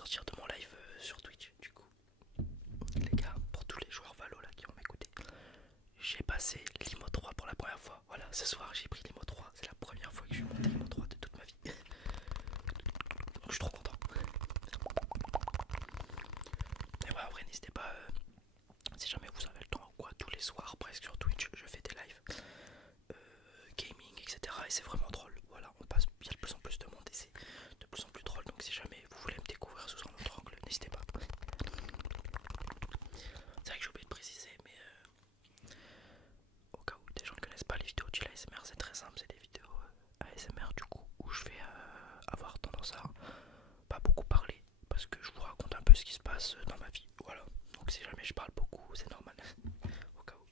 sortir de mon live sur Twitch. Du coup, les gars, pour tous les joueurs Valo là qui vont m'écouter, j'ai passé l'IMO 3 pour la première fois. Voilà, ce soir j'ai pris l'IMO 3. C'est la première fois que je vais monter l'IMO 3 de toute ma vie. Donc je suis trop content. Et ouais, en vrai, n'hésitez pas, si jamais vous avez le temps ou quoi, tous les soirs presque sur Twitch, je fais des lives gaming, etc. Et c'est vraiment drôle. Voilà, on passe, il y a de plus en plus de monde et c'est de plus en plus drôle. Donc si jamais vous voulez me découvrir sous un autre angle, n'hésitez pas. C'est vrai que j'ai oublié de préciser, mais au cas où des gens ne connaissent pas les vidéos de ASMR, c'est très simple, c'est des vidéos ASMR du coup où je vais avoir tendance à pas beaucoup parler parce que je vous raconte un peu ce qui se passe dans ma vie. Voilà, donc si jamais je parle beaucoup, c'est normal. Au cas où.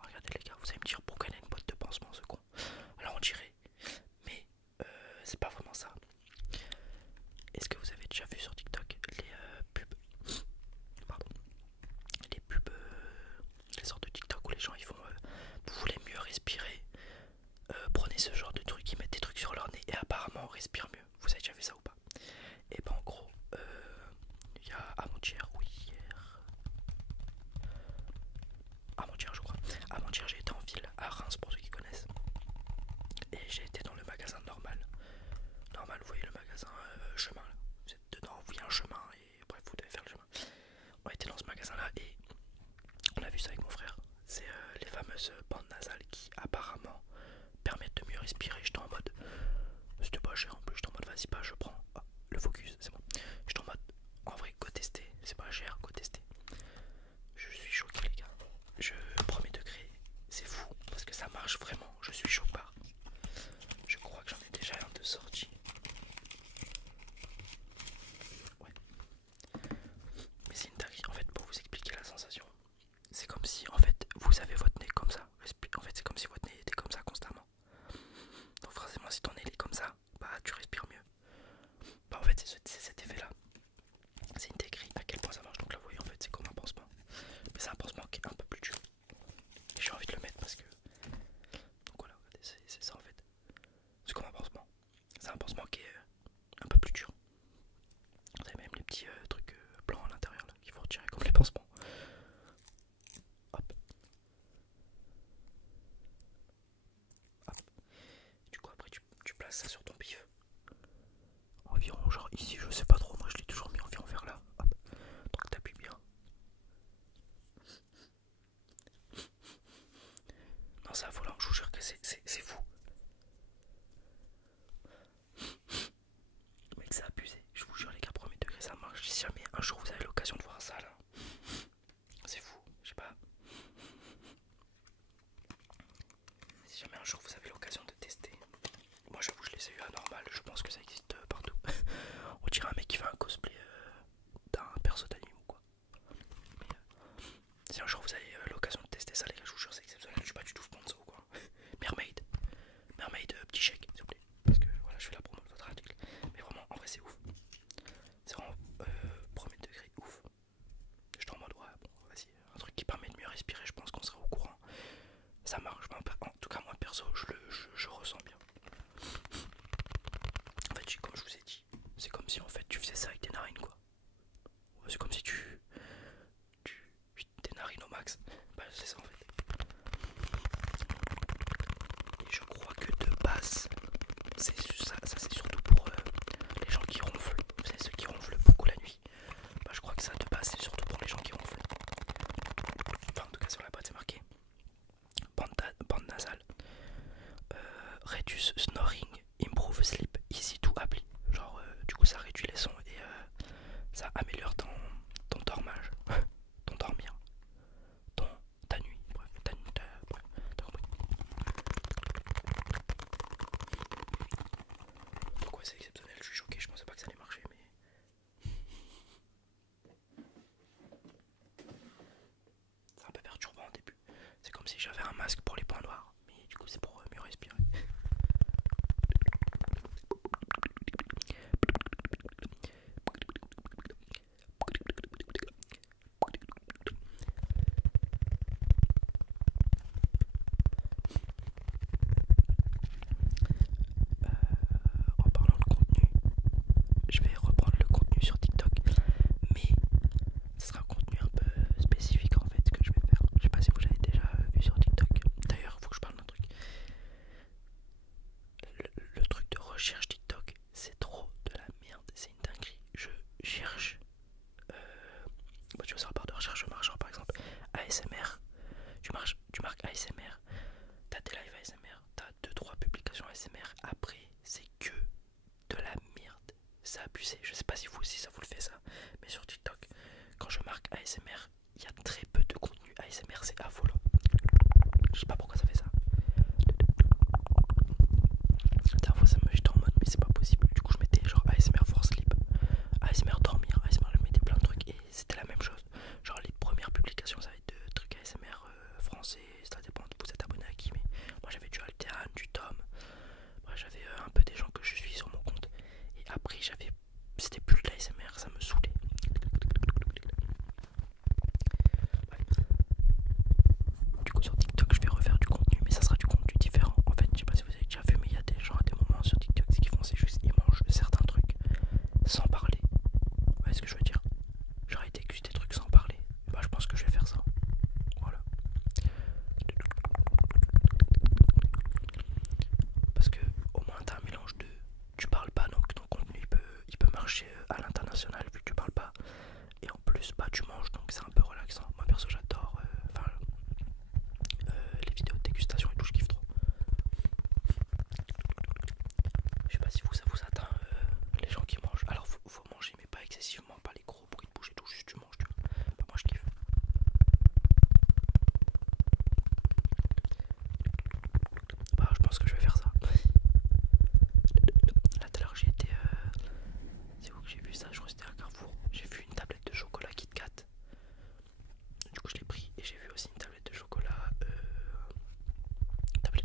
Regardez les gars, vous allez me dire pourquoi il a une boîte de pansement ce con. Alors on dirait, mais c'est pas vraiment ça. Est-ce que vous avez déjà vu sur TikTok les pubs, pardon, les pubs, les sortes de TikTok où les gens ils font vous voulez mieux respirer, prenez ce genre de trucs, ils mettent des trucs sur leur nez et apparemment on respire mieux. Vous avez déjà vu ça ou pas? Et ben en gros, il y a avant-hier ou hier, avant-hier je crois, avant-hier j'ai été en ville à Reims pour ceux qui connaissent. Et j'ai été dans le magasin normal. Normal, vous voyez le magasin chemin là. Vous êtes dedans, vous voyez un chemin et bref, vous devez faire le chemin. On était dans ce magasin là et on a vu ça avec mon frère. C'est les fameuses bandes nasales qui apparemment permettent de mieux respirer. J'étais en mode, c'était pas cher en plus, j'étais en mode vas-y pas, je prends. Oh, le focus, c'est bon. J'étais en mode, en vrai, go tester, c'est pas cher, go tester. Je suis choqué les gars. Premier degré, c'est fou parce que ça marche vraiment, je suis choqué. Je crois que j'en ai déjà un de sortie. Ouais. Mais c'est une dinguerie. En fait, pour vous expliquer la sensation, c'est comme si en fait vous avez votre nez comme ça. En fait, c'est comme si votre nez était comme ça constamment. Donc forcément, si ton nez est comme ça, bah tu respires mieux. Bah en fait, c'est cet effet-là. C'est une décrit à quel point ça marche. Donc là, vous voyez, en fait, c'est comme un pansement. Mais c'est un pansement qui est un peu plus dur. Et j'ai envie de le mettre parce que. Donc voilà, c'est ça en fait. C'est comme un pansement. C'est un pansement qui est un peu plus dur. Vous avez même les petits trucs blancs à l'intérieur là qu'il faut retirer comme les pansements. Hop. Hop. Du coup après tu places ça sur ton pif. Environ genre ici, je sais pas trop, moi je l'ai toujours mis environ vers là. Hop. Donc t'appuies bien. Non c'est affolant, je vous jure que c'est fou. Mec c'est abusé, je vous jure les gars, premier degré ça marche. Si jamais un jour vous avez l'occasion de voir ça là, c'est fou, je sais pas. Si jamais un jour vous avez l'occasion de tester, moi j'avoue je les ai eu à normal, je pense que ça existe partout. On dirait un mec qui fait un cosplay d'un perso d'anime ou quoi. Mais si un jour vous avez l'occasion de tester ça les gars, je vous jure c'est exceptionnel, je suis pas du tout sponsor ou quoi. Mermaid, petit chèque s'il vous plaît. Parce que voilà je fais la promo de votre article. Mais vraiment en vrai c'est ouf. C'est vraiment premier degré ouf. J'étais en mode ouais bon vas-y, un truc qui permet de mieux respirer, je pense qu'on serait au courant. Ça marche, en tout cas moi perso je ressens bien. En fait comme je vous ai dit, c'est comme si en fait tu faisais ça avec tes narines quoi. C'est comme si tes narines au max. Bah c'est ça en fait. Et je crois que de base, c'est ça c'est surtout pour les gens qui ronflent. Vous savez ceux qui ronflent beaucoup la nuit. Bah je crois que ça de base c'est surtout pour les gens qui ronflent. Enfin en tout cas sur la boîte c'est marqué. Bande nasale. Reduce snoring, improve sleep, easy to apply. Genre du coup ça réduit les sons et ça améliore ton dormage, ton dormir, ta nuit, bref, bref, t'as compris. Donc ouais c'est exceptionnel, je suis choqué, je pensais pas que ça allait marcher mais... C'est un peu perturbant au début. C'est comme si j'avais un masque pour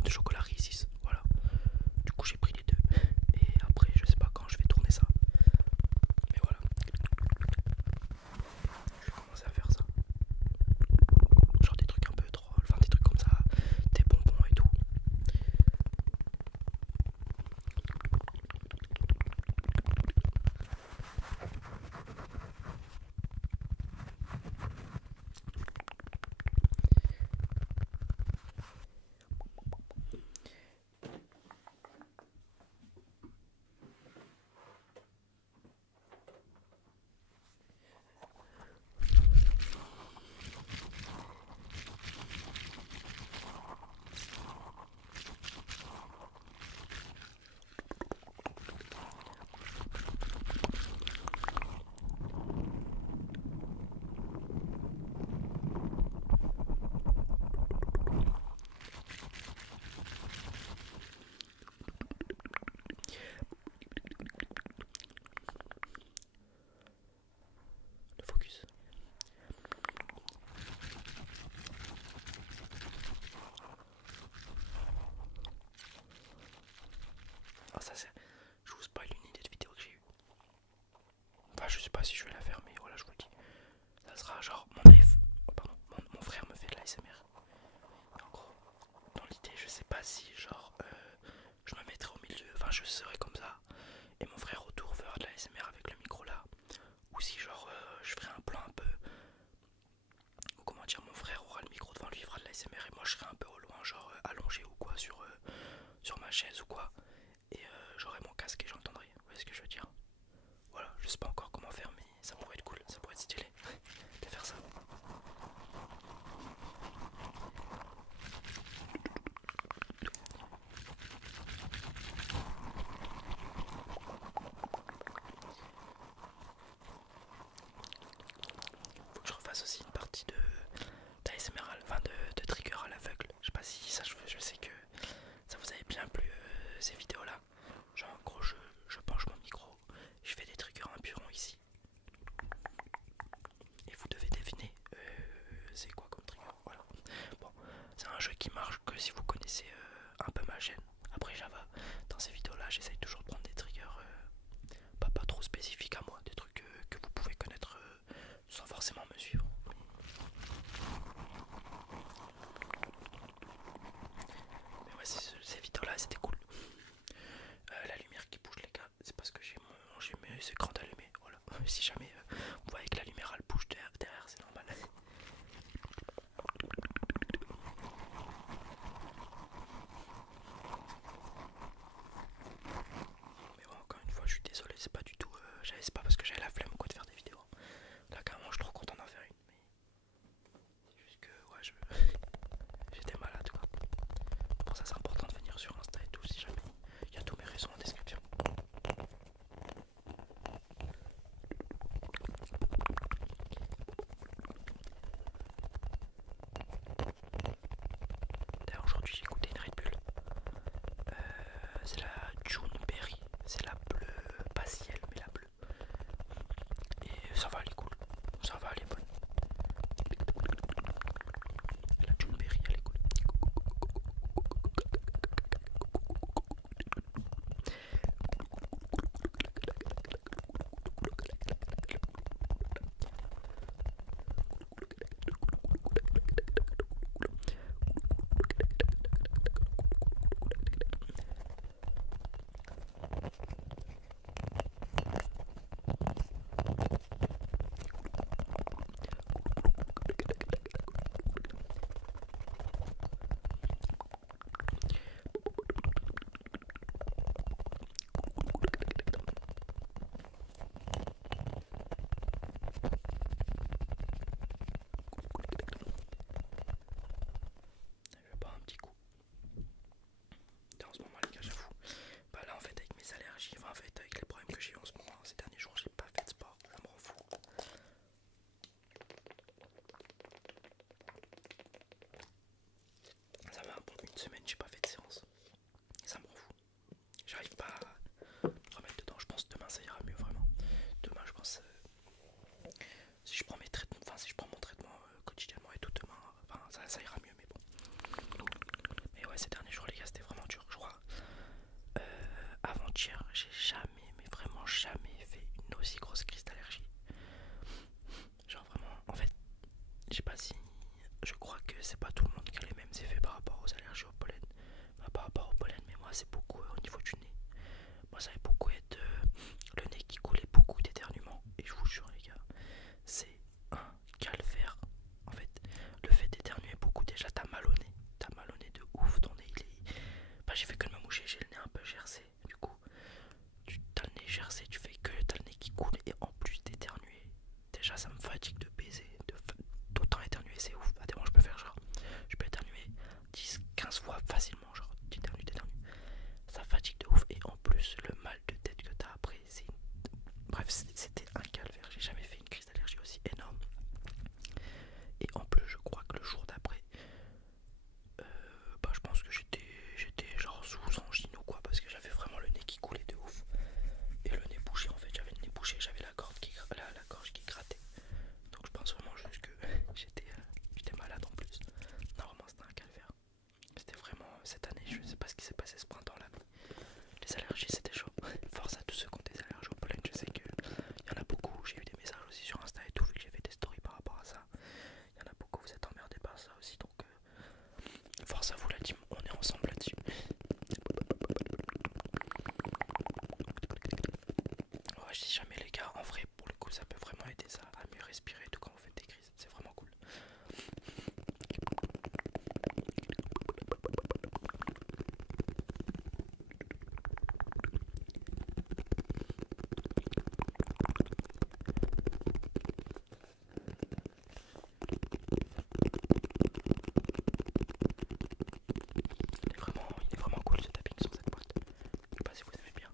de chocolat Reese's, voilà. Du coup j'ai pris les deux. Et après je sais pas quand je vais tourner ça. Mais voilà. Je vais commencer à faire ça. Genre des trucs un peu drôles, enfin des trucs comme ça, des bonbons et tout. Le focus. Ah ça c'est... Je vous spoil une idée de vidéo que j'ai eue. Enfin je sais pas si je vais la faire mais voilà je vous le dis. Ça sera genre mon frère me fait de l'ASMR. En gros, dans l'idée je sais pas si genre je me mettrai au milieu, enfin je serai comme ça. Et mon frère autour fera de l'ASMR avec le micro là. Ou si genre je ferai un plan un peu... Ou comment dire, mon frère aura le micro devant lui, il fera de l'ASMR et moi je serai un peu au loin, genre allongé ou quoi sur ma chaise ou quoi. Et j'aurai mon casque et j'entendrai. Vous voyez ce que je veux dire? Voilà, je sais pas encore comment faire mais ça pourrait être cool, ça pourrait être stylé de faire ça. Faut que je refasse aussi une partie de d'ASMR, enfin de trigger à l'aveugle. Je sais pas si ça, je sais que ça vous avait bien plu ces vidéos là. Genre en gros je penche mon micro, je fais des triggers un bureau ici. Et vous devez deviner c'est quoi comme trigger. Voilà. Bon, c'est un jeu qui marche que si vous connaissez un peu ma chaîne. Après Java, dans ces vidéos là j'essaye toujours de prendre des triggers pas trop spécifiques à moi, des trucs que vous pouvez connaître sans forcément me suivre. Mais ouais, ces vidéos là c'était cool. La lumière qui bouge les gars, c'est parce que j'ai mes écrans allumés. Voilà. Si jamais vous voyez que la lumière elle bouge derrière, c'est normal. Mais bon, encore une fois, je suis désolé, c'est pas du tout. C'est pas parce que j'avais la flemme ou quoi de faire des vidéos. Là, carrément, je suis trop content d'en faire une. cette année. Je sais pas ce qui s'est passé ce printemps là, mais les allergies c'était chaud. Force à tous ceux qui ont des allergies au pollen, je sais qu'il y en a beaucoup. J'ai eu des messages aussi sur Insta et tout, vu que j'ai fait des stories par rapport à ça. Il y en a beaucoup, vous êtes emmerdés par ça aussi, donc force à vous la team, on est ensemble là-dessus. Ouais, je dis jamais les gars, en vrai pour le coup ça peut vraiment aider ça à mieux respirer tout quand vous faites des crises, c'est vraiment cool. Il est vraiment cool ce tapping sur cette boîte. Je sais pas si vous aimez bien.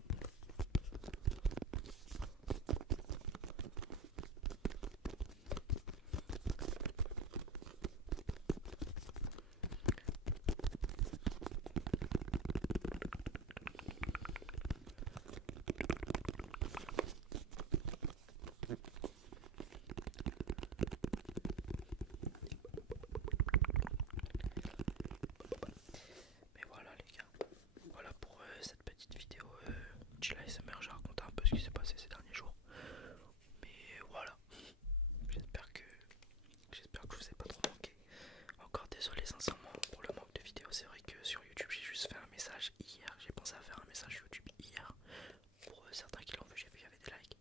Mais voilà les gars, voilà pour cette petite vidéo chill ASMR, j'ai raconté un peu ce qui s'est passé ces derniers jours. Mais voilà, j'espère que je vous ai pas trop manqué. Encore désolé sincèrement pour le manque de vidéos, c'est vrai que sur YouTube j'ai juste fait un message hier, j'ai pensé à faire un message YouTube hier. Pour certains qui l'ont vu, j'ai vu qu'il y avait des likes.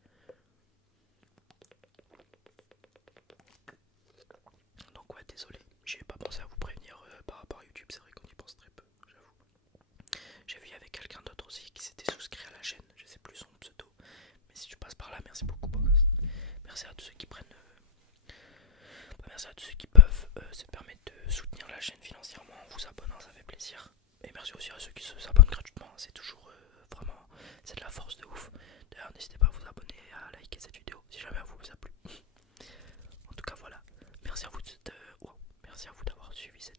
Donc ouais, désolé, j'ai pas pensé à vous prévenir par rapport à YouTube, c'est vrai qu'on y pense très peu, j'avoue. J'ai vu avec quelqu'un d'autre aussi qui s'était souscrit à la chaîne, je sais plus son pseudo, mais si tu passes par là, merci beaucoup beau gosse. Merci à tous ceux qui prennent, merci à tous ceux qui peuvent se permettre de soutenir la chaîne financièrement en vous abonnant, ça fait plaisir. Et merci aussi à ceux qui s'abonnent gratuitement, c'est toujours vraiment, c'est de la force de ouf. D'ailleurs n'hésitez pas à vous abonner et à liker cette vidéo si jamais elle vous a plu. En tout cas voilà, merci à vous merci à vous d'avoir suivi cette